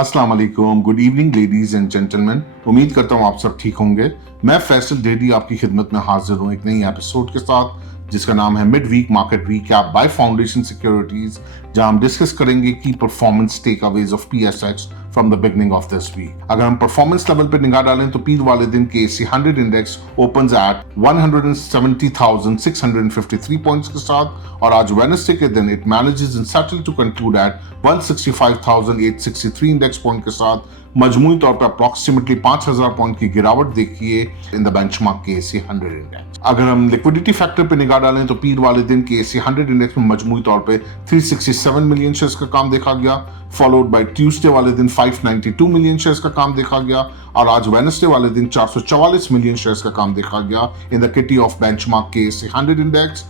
अस्सलाम वालेकुम, good evening ladies and gentleman. उम्मीद करता हूँ आप सब ठीक होंगे। मैं फैसल डेडी आपकी खिदमत में हाजिर हूँ एक नई एपिसोड के साथ जिसका नाम है mid week market recap by foundation securities, जहां हम डिस्कस करेंगे की performance takeaways of PSX from the beginning of this week. अगर हम परफॉर्मेंस लेवल पर निगाह डालें तो पीर वाले दिन के AC 100 index opens at 170,653 points के साथ और आज वेडनेसडे के दिन it manages in settle to conclude at 165,863 index point के साथ मजमूई तौर पर अप्रोक्सीमेटली 5,000 पॉइंट की गिरावट देखिए इन द बेंचमार्क के एसी 100 इंडेक्स। अगर हम लिक्विडिटी फैक्टर पे निगाह डालें तो पीर वाले दिन के एसी 100 इंडेक्स में मजमूई तौर पे 367 मिलियन शेयर्स का काम देखा गया, फॉलोड बाय ट्यूसडे वाले दिन 592 मिलियन शेयर्स का काम देखा गया और आज वेडनेसडे वाले दिन 444 मिलियन शेयर्स का काम देखा गया in the kitty of benchmark के AC 100 index,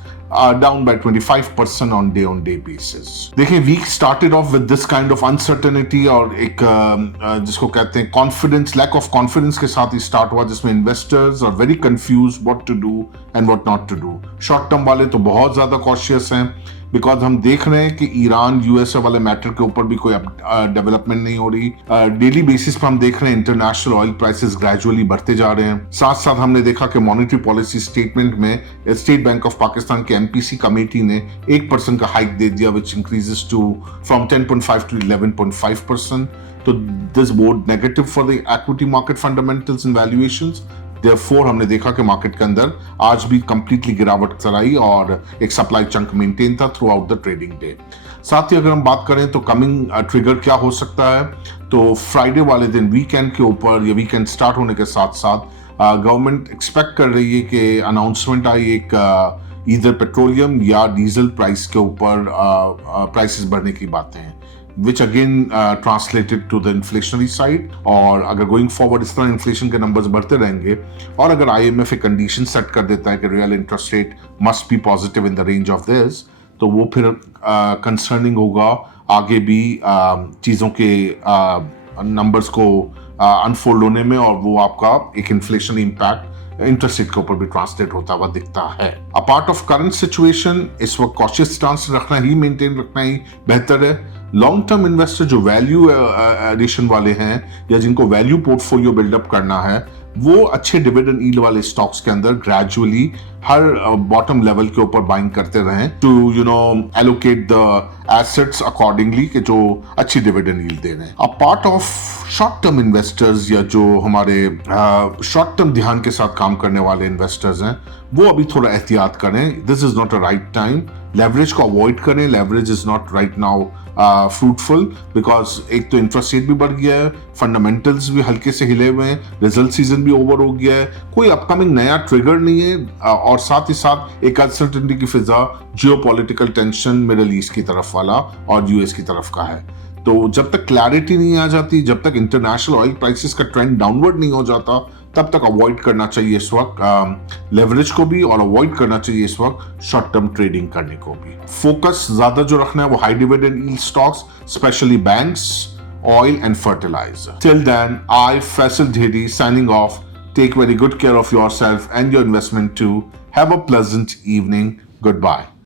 down by 25% on day basis. देखिए week started off with this kind of uncertainty और एक जिसको कहते हैं confidence, lack of confidence के साथ ही start हुआ जिसमें investors are very confused what to do and what not to do. Short term वाले तो बहुत ज़्यादा cautious हैं बिकॉज हम देख रहे हैं कि ईरान यूएसए वाले मैटर के ऊपर भी कोई डेवलपमेंट नहीं हो रही। डेली बेसिस पर हम देख रहे हैं इंटरनेशनल ऑयल प्राइसेस ग्रेजुअली बढ़ते जा रहे हैं। साथ साथ हमने देखा कि मॉनेटरी पॉलिसी स्टेटमेंट में स्टेट बैंक ऑफ पाकिस्तान के एमपीसी कमेटी ने 1% का हाइक दे दिया which increases to from 10.5 to 11.5%। तो this board negative for the equity market fundamentals and valuations. Therefore, हमने देखा कि मार्केट के अंदर आज भी कंप्लीटली गिरावट आई और एक सप्लाई चंक मेंटेन था through out the trading day. साथ ही अगर हम बात करें तो कमिंग ट्रिगर क्या हो सकता है, तो फ्राइडे वाले दिन वीकेंड के ऊपर या वीकेंड स्टार्ट होने के साथ साथ गवर्नमेंट एक्सपेक्ट कर रही है कि अनाउंसमेंट आई एक इधर पेट्रोलियम या डीजल प्राइस के ऊपर प्राइसेस बढ़ने की बातें हैं which again translated to the inflationary side। और अगर going forward इस तरह इन्फ्लेशन के नंबर्स बढ़ते रहेंगे और अगर IMF एक कंडीशन सेट कर देता है कि real interest rate must be positive in the range of this, तो वो फिर कंसर्निंग होगा आगे भी चीज़ों के नंबर्स को अनफोल्ड होने में और वो आपका एक इन्फ्लेशन इम्पैक्ट इंटरेस्ट रेट के ऊपर भी ट्रांसलेट होता हुआ दिखता है। अपार्ट ऑफ करंट सिचुएशन इस वक्त कॉशियस स्टांस रखना ही मेंटेन रखना ही बेहतर है। लॉन्ग टर्म इन्वेस्टर जो वैल्यू एडिशन वाले हैं या जिनको वैल्यू पोर्टफोलियो बिल्डअप करना है वो अच्छे डिविडेंड यील्ड वाले स्टॉक्स के अंदर ग्रेजुअली हर बॉटम लेवल के ऊपर बाइंग करते रहें to allocate the assets accordingly कि जो अच्छी डिविडेंड यील्ड दे रहे हैं। अब part of short term investors या जो हमारे शॉर्ट टर्म ध्यान के साथ काम करने वाले इन्वेस्टर्स हैं वो अभी थोड़ा एहतियात करें। This is not a right time. Leverage को अवॉइड करें। Leverage is not right now fruitful because एक तो इंटरेस्ट रेट भी बढ़ गया है, फंडामेंटल्स भी हल्के से हिले हुए हैं, रिजल्ट सीजन भी ओवर हो गया है, कोई अपकमिंग नया ट्रिगर नहीं है और साथ ही साथ एक अनसर्टेनिटी की फिजा जियोपॉलिटिकल टेंशन मिडिल ईस्ट की तरफ वाला और यूएस की तरफ का है। तो जब तक क्लैरिटी नहीं आ जाती, जब तक इंटरनेशनल ऑयल प्राइसेस का ट्रेंड डाउनवर्ड नहीं हो जाता, तब तक अवॉइड करना चाहिए इस वक्त लेवरेज को भी और अवॉइड करना चाहिए इस वक्त शॉर्ट टर्म ट्रेडिंग करने को भी। फोकस ज्यादा जो रखना है वो high dividend yield stocks, specially banks, oil and fertilizer. Till then, I Faisal Dhedi signing off. Take very good care of yourself and your investment too. Have a pleasant evening. Goodbye.